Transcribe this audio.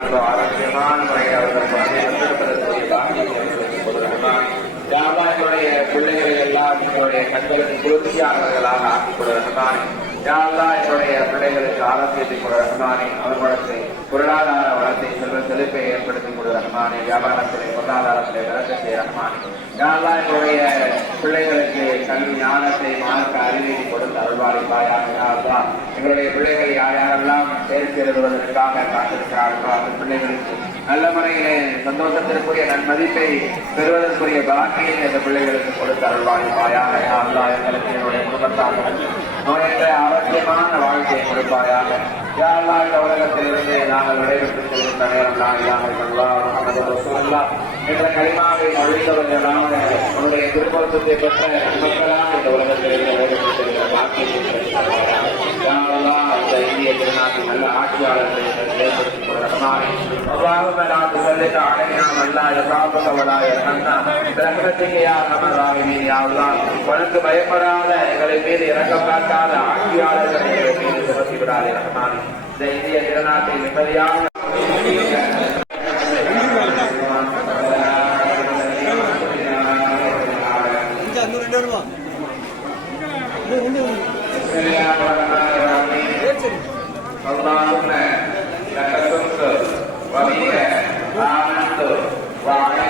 ஆரோக்கியமான முறையில் அவர்கள் வந்திருப்பதற்குரிய யாழ்லாவுடைய பிள்ளைகளை எல்லாம் எங்களுடைய கண்களுக்கு குளிர்ச்சியானவர்களாக ஆக்கிக் கொள்வதற்கான யாழ்லா என்னுடைய பிள்ளைகளுக்கு ஆரோக்கியத்தை கொடுவதற்கானே அவர்களுக்கு பொருளாதார வளத்தை செல்வ செழிப்பை ஏற்படுத்திக் கொள்வதற்கானே வியாபாரத்திலே பொருளாதாரத்திலே வளர்ச்சியை ரஹ்மானே யாழ்லா என்னுடைய பிள்ளைகளுக்கு கல்வி ஞானத்தை மார்க்க அறிவை கொடுத்து அருள்வாளிப்பாயாக யாழ்லா எங்களுடைய பிள்ளைகள் யார் யாரெல்லாம் தேர்ச்சி எழுதுவதற்காக காத்திருக்கிறார்களோ அந்த பிள்ளைகளுக்கு நல்ல முறையிலே சந்தோஷத்திற்குரிய நன்மதிப்பை பெறுவதற்குரிய பாக்கியை இந்த பிள்ளைகளுக்கு கொடுத்து அருள்வாளிப்பாயாக யாழ்லா எங்களுக்கு என்னுடைய குடும்பத்தார்கள் நோயற்ற ஆரோக்கியமான வாழ்க்கையை கொடுப்பாயாக யாழ்லா இந்த உலகத்திலிருந்து நாங்கள் விடைபெற்று செல்கின்ற நேரம் நாங்கள் என்ற களிமாவை அழித்தவர்களாக உன்னுடைய திருப்பத்தை பெற்ற மக்களாக இந்த உலகத்திலிருந்து விடைபெற்று செல்கிற பாக்கியை இந்திய திருநாட்டில் நல்ல ஆட்சியாளர்களை ஏற்படுத்திக் கொள்வதற்கான நாட்டு சொல்லிட்டு அடையாம் அல்லாத காப்பகவலாய அண்ணா ரகத்திகையார் அமர்வாக உனக்கு பயப்படாத எங்களை மீது இறக்கம் காட்டாத ஆட்சியாளர்கள் எங்களை மீது சுமத்தி விடாதே ரஹ்மான் இந்த இந்திய திருநாட்டை நிம்மதியாக اللهم لك الحمد وبك آمنت وعلى